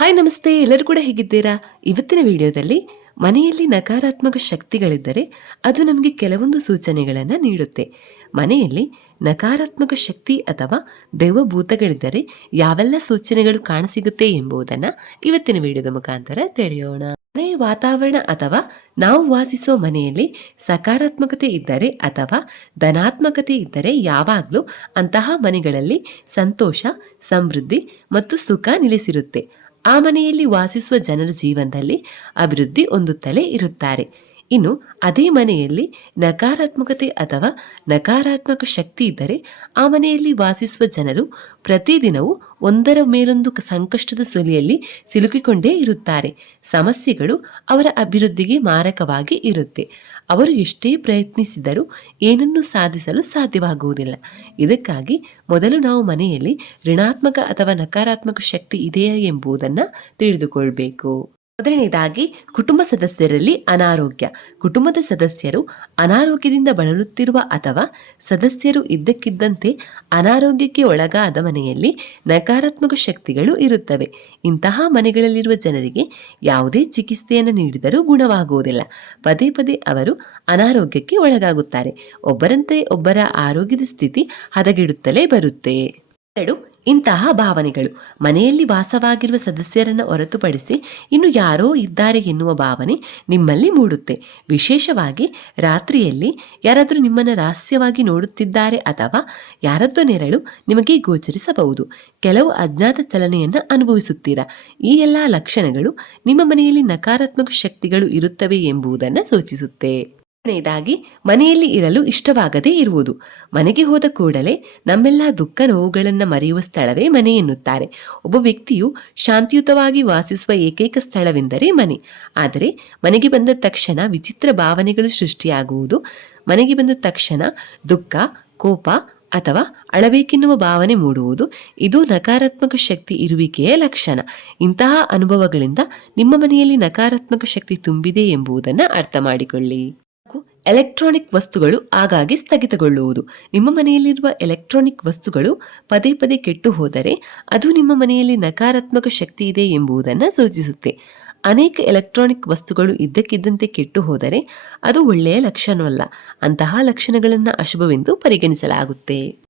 Hi ನಮಸ್ತೆ, ಎಲ್ಲರೂ ಕೂಡ ಹೇಗಿದ್ದೀರಾ? ಇವತ್ತಿನ ವಿಡಿಯೋದಲ್ಲಿ ಮನೆಯಲ್ಲಿ ನಕಾರಾತ್ಮಕ ಶಕ್ತಿಗಳಿದ್ದರೆ ಅದು ನಮಗೆ ಕೆಲವೊಂದು ಸೂಚನೆಗಳನ್ನು ನೀಡುತ್ತೆ. ಮನೆಯಲ್ಲಿ ನಕಾರಾತ್ಮಕ ಶಕ್ತಿ ಅಥವಾ ದೈವಭೂತಗಳಿದ್ದರೆ ಯಾವೆಲ್ಲ ಸೂಚನೆಗಳು ಕಾಣಸಿಗುತ್ತೆ ಎಂಬುದನ್ನು ಇವತ್ತಿನ ವಿಡಿಯೋದ ಮುಖಾಂತರ ತಿಳಿಯೋಣ. ಮನೆಯ ವಾತಾವರಣ ಅಥವಾ ನಾವು ವಾಸಿಸೋ ಮನೆಯಲ್ಲಿ ಸಕಾರಾತ್ಮಕತೆ ಇದ್ದರೆ ಅಥವಾ ಧನಾತ್ಮಕತೆ ಇದ್ದರೆ ಯಾವಾಗಲೂ ಅಂತಹ ಮನೆಗಳಲ್ಲಿ ಸಂತೋಷ, ಸಮೃದ್ಧಿ ಮತ್ತು ಸುಖ ನೆಲೆಸಿರುತ್ತೆ. ಆ ಮನೆಯಲ್ಲಿ ವಾಸಿಸುವ ಜನರ ಜೀವನದಲ್ಲಿ ಅಭಿವೃದ್ಧಿ ಹೊಂದುತ್ತಲೇ ಇರುತ್ತಾರೆ. ಇನ್ನು ಅದೇ ಮನೆಯಲ್ಲಿ ನಕಾರಾತ್ಮಕತೆ ಅಥವಾ ನಕಾರಾತ್ಮಕ ಶಕ್ತಿ ಇದ್ದರೆ ಆ ಮನೆಯಲ್ಲಿ ವಾಸಿಸುವ ಜನರು ಪ್ರತಿದಿನವೂ ಒಂದರ ಮೇಲೊಂದು ಸಂಕಷ್ಟದ ಸುಲಿಯಲ್ಲಿ ಸಿಲುಕಿಕೊಂಡೇ ಇರುತ್ತಾರೆ. ಸಮಸ್ಯೆಗಳು ಅವರ ಅಭಿವೃದ್ಧಿಗೆ ಮಾರಕವಾಗಿ ಇರುತ್ತೆ. ಅವರು ಎಷ್ಟೇ ಪ್ರಯತ್ನಿಸಿದರೂ ಏನನ್ನೂ ಸಾಧಿಸಲು ಸಾಧ್ಯವಾಗುವುದಿಲ್ಲ. ಇದಕ್ಕಾಗಿ ಮೊದಲು ನಾವು ಮನೆಯಲ್ಲಿ ಋಣಾತ್ಮಕ ಅಥವಾ ನಕಾರಾತ್ಮಕ ಶಕ್ತಿ ಇದೆಯಾ ಎಂಬುದನ್ನು ತಿಳಿದುಕೊಳ್ಬೇಕು. ಮೊದಲನೇದಾಗಿ, ಕುಟುಂಬ ಸದಸ್ಯರಲ್ಲಿ ಅನಾರೋಗ್ಯ. ಕುಟುಂಬದ ಸದಸ್ಯರು ಅನಾರೋಗ್ಯದಿಂದ ಬಳಲುತ್ತಿರುವ ಅಥವಾ ಸದಸ್ಯರು ಇದ್ದಕ್ಕಿದ್ದಂತೆ ಅನಾರೋಗ್ಯಕ್ಕೆ ಒಳಗಾದ ಮನೆಯಲ್ಲಿ ನಕಾರಾತ್ಮಕ ಶಕ್ತಿಗಳು ಇರುತ್ತವೆ. ಇಂತಹ ಮನೆಗಳಲ್ಲಿರುವ ಜನರಿಗೆ ಯಾವುದೇ ಚಿಕಿತ್ಸೆಯನ್ನು ನೀಡಿದರೂ ಗುಣವಾಗುವುದಿಲ್ಲ. ಪದೇ ಪದೇ ಅವರು ಅನಾರೋಗ್ಯಕ್ಕೆ ಒಳಗಾಗುತ್ತಾರೆ. ಒಬ್ಬರಂತೆ ಒಬ್ಬರ ಆರೋಗ್ಯದ ಸ್ಥಿತಿ ಹದಗೆಡುತ್ತಲೇ ಬರುತ್ತೆ. 2. ಇಂತಹ ಭಾವನೆಗಳು. ಮನೆಯಲ್ಲಿ ವಾಸವಾಗಿರುವ ಸದಸ್ಯರನ್ನು ಹೊರತುಪಡಿಸಿ ಇನ್ನು ಯಾರೋ ಇದ್ದಾರೆ ಎನ್ನುವ ಭಾವನೆ ನಿಮ್ಮಲ್ಲಿ ಮೂಡುತ್ತೆ. ವಿಶೇಷವಾಗಿ ರಾತ್ರಿಯಲ್ಲಿ ಯಾರಾದರೂ ನಿಮ್ಮನ್ನು ರಹಸ್ಯವಾಗಿ ನೋಡುತ್ತಿದ್ದಾರೆ ಅಥವಾ ಯಾರದ್ದೋ ನೆರಳು ನಿಮಗೆ ಗೋಚರಿಸಬಹುದು. ಕೆಲವು ಅಜ್ಞಾತ ಚಲನೆಯನ್ನು ಅನುಭವಿಸುತ್ತೀರಾ. ಈ ಎಲ್ಲ ಲಕ್ಷಣಗಳು ನಿಮ್ಮ ಮನೆಯಲ್ಲಿ ನಕಾರಾತ್ಮಕ ಶಕ್ತಿಗಳು ಇರುತ್ತವೆ ಎಂಬುದನ್ನು ಸೂಚಿಸುತ್ತೆ. ಎರಡನೇದಾಗಿ, ಮನೆಯಲ್ಲಿ ಇರಲು ಇಷ್ಟವಾಗದೇ ಇರುವುದು. ಮನೆಗೆ ಹೋದ ಕೂಡಲೇ ನಮ್ಮೆಲ್ಲ ದುಃಖ ನೋವುಗಳನ್ನು ಮರೆಯುವ ಸ್ಥಳವೇ ಮನೆ ಎನ್ನುತ್ತಾರೆ. ಒಬ್ಬ ವ್ಯಕ್ತಿಯು ಶಾಂತಿಯುತವಾಗಿ ವಾಸಿಸುವ ಏಕೈಕ ಸ್ಥಳವೆಂದರೆ ಮನೆ. ಆದರೆ ಮನೆಗೆ ಬಂದ ತಕ್ಷಣ ವಿಚಿತ್ರ ಭಾವನೆಗಳು ಸೃಷ್ಟಿಯಾಗುವುದು, ಮನೆಗೆ ಬಂದ ತಕ್ಷಣ ದುಃಖ, ಕೋಪ ಅಥವಾ ಅಳಬೇಕೆನ್ನುವ ಭಾವನೆ ಮೂಡುವುದು, ಇದು ನಕಾರಾತ್ಮಕ ಶಕ್ತಿ ಇರುವಿಕೆಯ ಲಕ್ಷಣ. ಇಂತಹ ಅನುಭವಗಳಿಂದ ನಿಮ್ಮ ಮನೆಯಲ್ಲಿ ನಕಾರಾತ್ಮಕ ಶಕ್ತಿ ತುಂಬಿದೆ ಎಂಬುದನ್ನು ಅರ್ಥ ಮಾಡಿಕೊಳ್ಳಿ. ಎಲೆಕ್ಟ್ರಾನಿಕ್ ವಸ್ತುಗಳು ಆಗಾಗ್ಗೆ ಸ್ಥಗಿತಗೊಳ್ಳುವುದು. ನಿಮ್ಮ ಮನೆಯಲ್ಲಿರುವ ಎಲೆಕ್ಟ್ರಾನಿಕ್ ವಸ್ತುಗಳು ಪದೇ ಪದೇ ಕೆಟ್ಟು ಹೋದರೆ ಅದು ನಿಮ್ಮ ಮನೆಯಲ್ಲಿ ನಕಾರಾತ್ಮಕ ಶಕ್ತಿ ಇದೆ ಎಂಬುದನ್ನು ಸೂಚಿಸುತ್ತೆ. ಅನೇಕ ಎಲೆಕ್ಟ್ರಾನಿಕ್ ವಸ್ತುಗಳು ಇದ್ದಕ್ಕಿದ್ದಂತೆ ಕೆಟ್ಟು ಹೋದರೆ ಅದು ಒಳ್ಳೆಯ ಲಕ್ಷಣವಲ್ಲ. ಅಂತಹ ಲಕ್ಷಣಗಳನ್ನು ಅಶುಭವೆಂದು ಪರಿಗಣಿಸಲಾಗುತ್ತೆ.